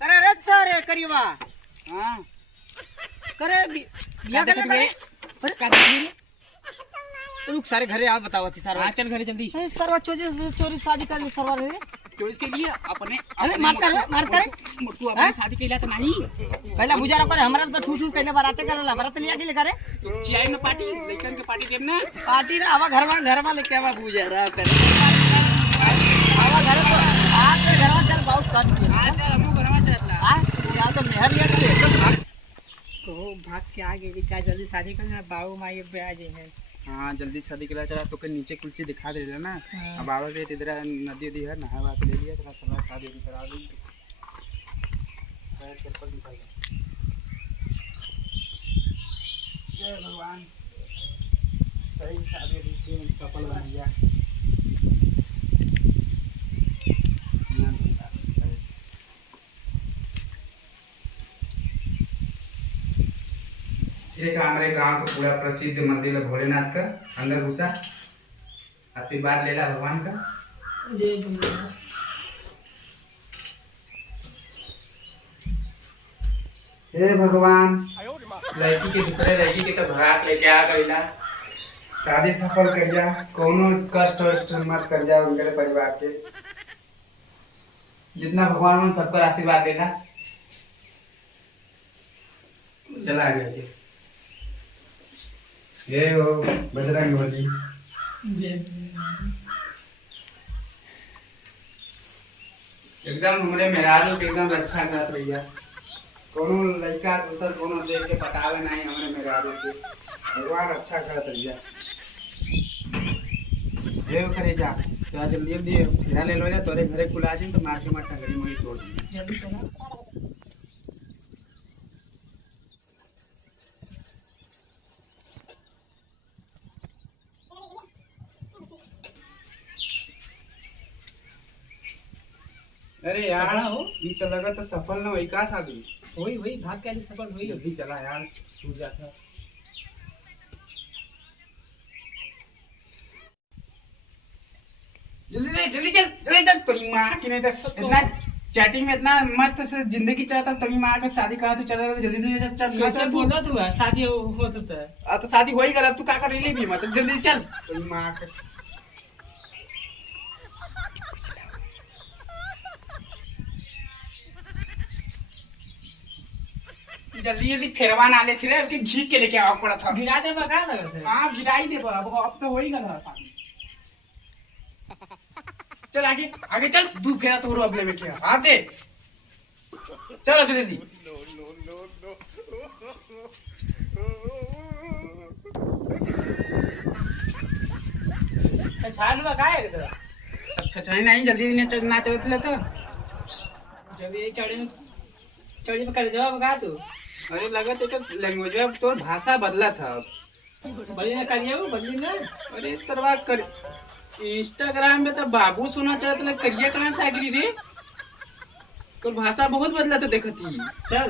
करे रे सारे करीवा हां करे बिया करे पर का देखी रुक सारे घरे आ बतावा थी सारा चल घरे जल्दी सरवा चोरी शादी कर ले सरवा रे तो इसके लिए अपने अरे मारता रे तू अपनी शादी केला तो नहीं पहला गुजारा करे हमरा तो ठूठू कहले बाराते करला बारात लिया के करे तो चियाई में पार्टी लइकन के पार्टी देम ना पार्टी ना आवा घर में लेके आवा गुजारा करे आवा घर तो आज घर में चल बहुत काट दिया हां चल हमू घर में चलला हां या तो मेहर लिया तो भाग के आ गई चाहे जल्दी शादी करना बाबू माई ब्याह जे है हाँ जल्दी शादी के लिए चला तो के नीचे कुछ दिखा दे ना अब आवा के इधर नदी उदी है नहावा के ले लिया थोड़ा थोड़ा शादी करा दी चप्पल निकाल जय भगवान सही शादी की चप्पल बन गया एक हमारे गांव का पूरा प्रसिद्ध मंदिर है भोलेनाथ का अंदर घुसा आशीर्वाद लेला भगवान का जय भगवान हे भगवान लड़की के दूसरे लड़की के तो भरात लेके आ गईला शादी सफल करिया कोनो कष्ट वष्ट मत करिया उनके परिवार के जितना भगवान उन सबका आशीर्वाद देला चला गया ये हो बजरंग बली एकदम हमरे मेहरारू के एकदम अच्छा करत भैया कोनो लड़का दूसर कोनो देख के पटावे नहीं हमरे मेहरारू के भगवान अच्छा करत भैया ये करे जा तो जल्दी जल्दी फेरा ले लो जा तोरे घरे कुला जी तो मार के मार टंगड़ी मोई तोड़ दी जल्दी चला अरे यार ये तो लगा तो सफल ना हुई का शादी वही भाग कैसे सफल हुई जल्दी चला यार टूट जाता जल्दी चल तेरी माँ की नहीं तो इतना चैटिंग में इतना मस्त से जिंदगी चाहता तेरी माँ का शादी करा तो चल जल्दी चल बोला तू शादी होता तो शादी हो ही गया तू क्या कर रही भी मतलब जल्दी चल तेरी माँ का जल्दी जल्दी फेरवा ना ले थे कि घीच के लेके आवा पड़ा था गिरा दे बगा लगा हां गिरा ही दे अब तो हो ही गया था चल आगे आगे चल दू फेरा तो अब लेवे के हां दे चल जल्दी छछान में का है तेरा अब छछाई नहीं जल्दी ना चलत ले तो जल्दी चढ़े में कर जवाब गा तू अरे लगा तो लैंग्वेज तो भाषा बदला था बदली ना करिए वो बदली ना अरे सरवा कर इंस्टाग्राम में तो बाबू सुना चलत ले करिए कहां से आगरी रे तो भाषा बहुत बदला तो देखती चल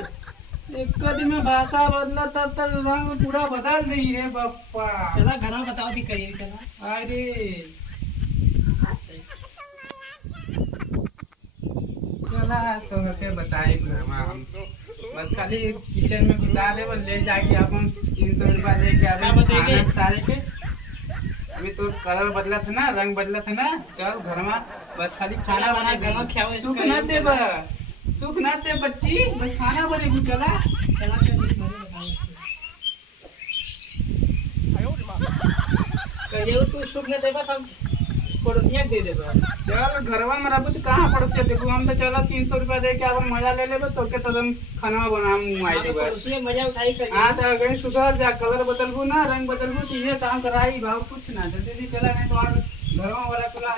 एक दिन में भाषा बदला तब तक रंग पूरा बदल दी रे बापा चला घर में बताओ भी करिए चला अरे चला तो के बताए हम बस खाली किचन में घुसा दे ले जाके अपन 300 रुपया दे के आवे सारे के अभी तो कलर बदला था ना रंग बदला था ना चल घर में बस खाली खाना बना घर में खाओ सुख ना दे बच्ची बस खाना बनेगी चला कहियो तू सुख न देबा तब पड़ोसिया दे देबा चल घरवा में रहबो तो कहां पड़ोसिया देखो हम तो चला 300 रुपया दे के अब मजा ले लेबे तो के तदन खाना बना मुआई देबा पड़ोसिया मजा उठाई कर हां तो अगर सुधर जा कलर बदलबू ना रंग बदलबू तो ये काम कराई भाव कुछ ना जल्दी चला नहीं तो और घरवा वाला कुला आ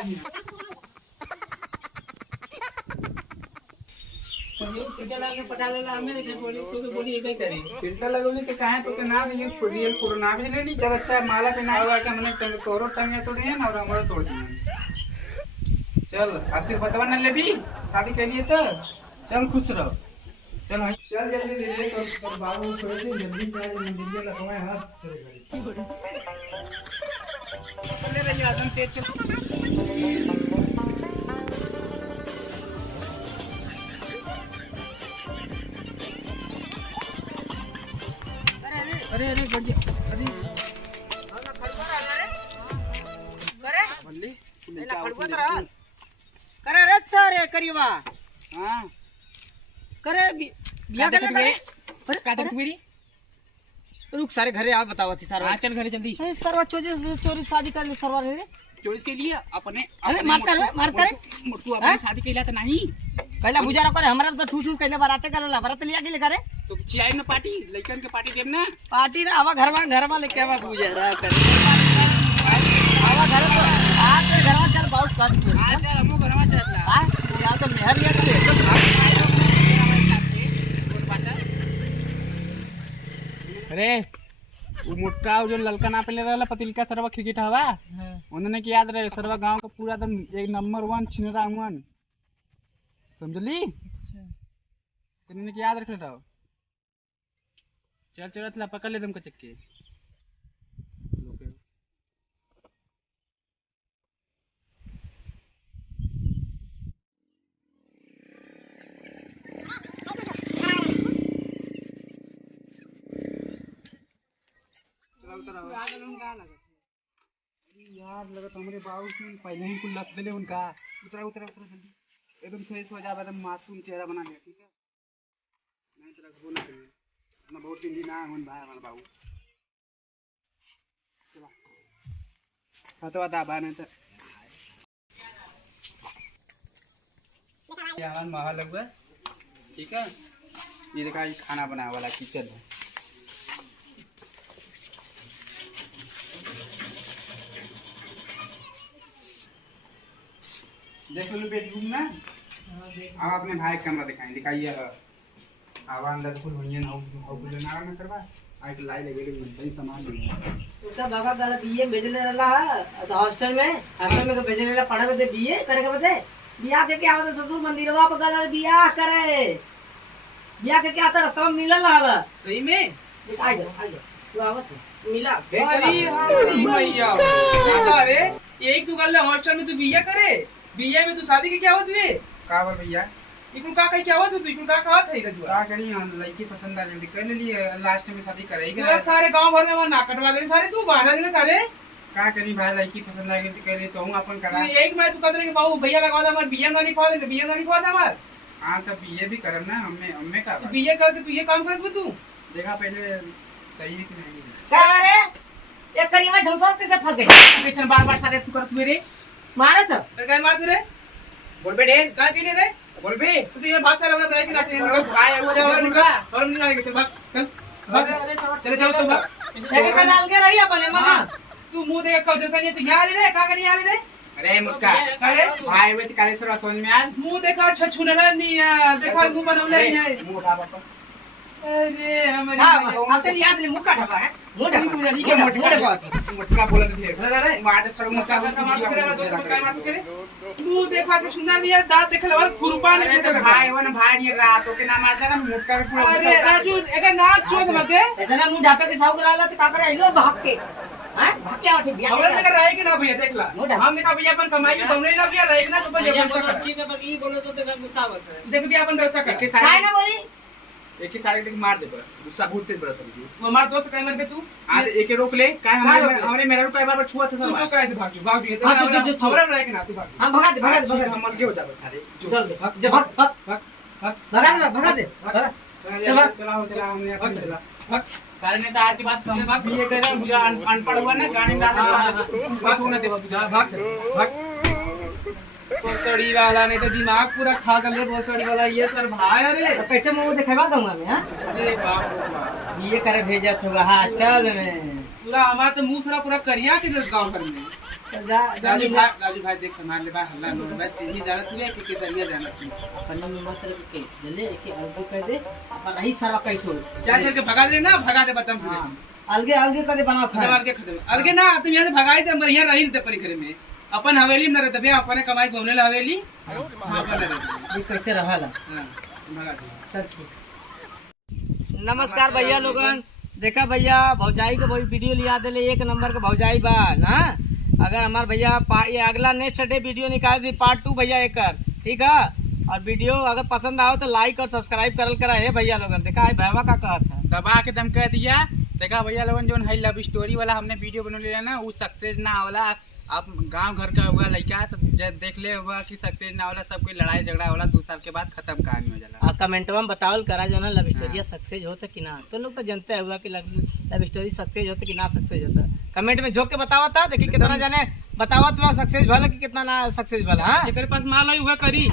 फिल्टर लगा पटा लेला हमें बोली तो बोली एक ही करी फिल्टर लगोली तो काहे तो के ना ये रियल पुराना भी ले ली चल अच्छा माला पे ना हुआ के हमने तोरो टंगे तोड़ दिए ना और हमारा तोड़ दिए चल आते बतवा न ले भी शादी के लिए तो चल खुश रहो चल चल जल्दी दे तो बाबू छोड़ दे जल्दी जाए मंदिर लगवाए हाथ तेरे घड़ी ले ले एकदम तेज चल। अरे अरे बढ़ जा। अरे करे रे सारे करीवा। हां करे बिया कर करे। अरे का देख मेरी रुक सारे घरे आ बतावा थी सारा। चल घरे जल्दी। अरे सरवा चोरी शादी कर ले सरवा रे। चोरी के लिए अपने अरे मारता रे तू अपनी शादी कैला त नहीं पहला गुजारा करे हमरा तो ठूस ठूस कैले बाराते करला बारात लिया के करे तो चियाई ना पार्टी लइकन के पार्टी देम ना पार्टी ना आवा घरवा लेके आवा गुजारा कर आवा घर तो आज के घरवा चल बहुत काट के हां चल हमो घरवा चलला हां यहां तो मेहर लिया तो अरे वो मोटका जो ललका ना पे ले रहला पतिलका सरवा क्रिकेट हवा उन्होंने की याद रहे सरवा गांव का पूरा एकदम एक नंबर 1 छिनरा वन समझली। अच्छा उन्होंने की याद रख लेता चल चल ला पकड़ ले तुमको चक्के यार लगत हमारे बाबू की पहले ही कुल लस देले उनका उतरा उतरा उतरा जल्दी एकदम सही हो जा एकदम मासूम चेहरा बना लिया ठीक है नहीं तो रखबो ना करिए अपना बहुत दिन ना हुन भाई हमारा बाबू चला हाथवा दाबा नहीं तो यार महल लगवा ठीक है ये देखा ये खाना बनाने वाला किचन है देख लो बेडरूम ना अब अपने भाई का कमरा दिखाएं दिखाइए आवा अंदर फुल होइए ना हो बोले ना ना करवा आई के लाई लगे ले सामान ले उसका बाबा गाला बीए भेजले रहला तो हॉस्टल में को भेजले रहला पढ़ा दे बीए करे के बते बियाह के क्या आवत ससुर मंदिरवा पर गाला बियाह करे बियाह के क्या आता रास्ता में मिलल हवा सही में आ जा तू आवत मिला अरे भैया क्या रे एक तू गाला हॉस्टल में तू बियाह करे बीए में तू शादी के क्या होत वे का बोल भैया इकुन का क्या होत तू इकुन का कहत है रजुआ का करी लड़की पसंद आ जल्दी कर लिए लास्ट में शादी करेगी पूरा सारे गांव भर में ना कटवा दे सारे तू बहाना नहीं करे का करी भाई लड़की पसंद आ गई तो करे तो हूं अपन करा तू एक मैं तू कहत रे कि बाबू भैया लगवा दे हमर बीए में नहीं खवा दे बीए में नहीं खवा दे हमर हां तो बीए भी करम ना हमें का बीए कर के तू ये काम करत तू देखा पहले सही है कि नहीं का रे एक करी में झलसा कैसे फंस गई कैसे बार-बार सारे तू करत मेरे मारे तो काय मारत रे बोल बे डेन का केले रे बोल बे तू ये भाग सारा अपना ब्रेक नाचने का काय है चल निका और निकाल चल भाग चल चल जाओ तो भाग लेके का डाल के रही अपने मना तू मुंह देख का जैसा नहीं तो यहां रे का करी यहां रे अरे मुक्का अरे भाई में कालेश्वर सोन में आल मुंह देखा छछुनला नहीं देखा मुंह बनवले नहीं मुंह उठा बापा अरे हमारी आपसे याद नहीं मुक्का ढपा है मुंह ढपा नहीं के मुक्का बोला ढेर अरे मार थोड़ा मुक्का का मार करे दोस्त मुक्का मार करे मुंह देखा से सुनना भी है दांत देखले वाला खुरपा नहीं फुटल भाई वन भाई नहीं रातों के नाम आता ना मुक्का के पूरा अरे राजू एका नाक चोद मते इतना मुंह ढापे के साउ कराला तो का करे आइलो भाग के हां भाग के आवे बिया हमरा लगा रहे कि ना भैया देखला हम देखा भैया अपन कमाई बमने ना बिया रहे कि ना सब व्यवस्था कर ठीक है पर ई बोलो तो देखा मुसावत देख भी अपन व्यवस्था कर के सारे ना बोली एक ही सारे देख मार दे पर गुस्सा बहुत तेज बरत है वो हमार दोस्त का मर पे तू आज एक रोक ले काय हमरे मेरा रुक बार छुआ था तू काय से भाग जो तो हमरा रहे कि ना तू भाग हां भगा दे हम मर के हो जाबे सारे चल दे भाग जा भगा दे चला हमने भाग चला भाग सारे ने तो आज की बात कम भाग ये करे मुझे अनपढ़ हुआ ना गाड़ी में भाग सुन दे भाग रोसड़ी वाला ने तो दिमाग पूरा खा गले रोसड़ी वाला ये सर भाई अरे तो कैसे मुंह दिखावा दूंगा मैं हां अरे बाप ये करे भेजा तो हॉस्टल में पूरा हमारा तो मुंह सारा पूरा करिया के दस गांव कर में राजू भाई देख संभाल ले भाई हल्ला नो भाई तू ही जाना तू है कि केसरिया जाना तू अपन में मत रख के जले एक अलग कह दे अपन ही सारा कैसो चाहे चल के भगा दे ना भगा दे बदम से अलगे कदे बनाओ खत्म अलगे ना तुम यहां से भगाई थे हम यहां रही थे परिखरे में अपन हवेली में रहते भैया अपने कमाई घूमने ला हवेली वहां पर रहते ये कैसे रहला हां भगा दे चल ठीक नमस्कार भैया लोगन देखा भैया भौजाई के वही वीडियो लिया देले एक नंबर के भौजाई बा ना अगर हमारे भैया ये अगला नेक्स्ट डे वीडियो निकाल दी पार्ट 2 भैया एक कर, ठीक है। और वीडियो अगर पसंद आओ तो लाइक और सब्सक्राइब करल करा है भैया लोगन। देखा है भैया का कहा था दबा के दम कह दिया। देखा भैया लोगन जो है लव स्टोरी वाला हमने वीडियो बना लिया ना, वो सक्सेस ना होला। आप गांव घर का हुआ लड़का तो देख ले हुआ कि सक्सेस ना होला, सब कोई लड़ाई झगड़ा होला 2 साल के बाद खत्म कहानी हो जाला। कमेंटवा में बतावल करा जो ना लव स्टोरी सक्सेस होता कि ना। तो लोग तो जानते हुआ कि लव स्टोरी सक्सेस होता कि ना सक्सेस होता। कमेंट में झोंक के बतावा था, देखिए कितना जाने बतावत में सक्सेस भला कि कितना ना सक्सेस भला। हां जेकर पास माल है वह करी।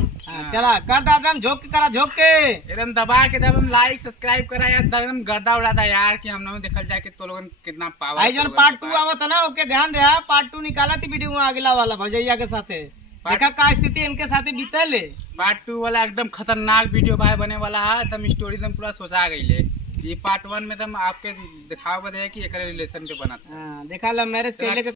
चला कर दादम झोंक के करा, झोंक के एकदम दबा के एकदम लाइक सब्सक्राइब करा यार, एकदम गर्दा उड़ाता यार कि हम लोग देखल जाए कि तो लोगन कितना पावर। आई जन पार्ट 2 आवत है ना, ओके ध्यान दे। पार्ट 2 निकाला थी वीडियो में अगला वाला भजैया के साथे। देखा का स्थिति इनके साथे बीतले। पार्ट 2 वाला एकदम खतरनाक वीडियो भाई बने वाला है। एकदम स्टोरी एकदम पूरा सोचा गई। ये पार्ट 1 में तुम आपके दिखावा दे कि एक रिलेशन पे बना था। देखा लव मैरिज के लेके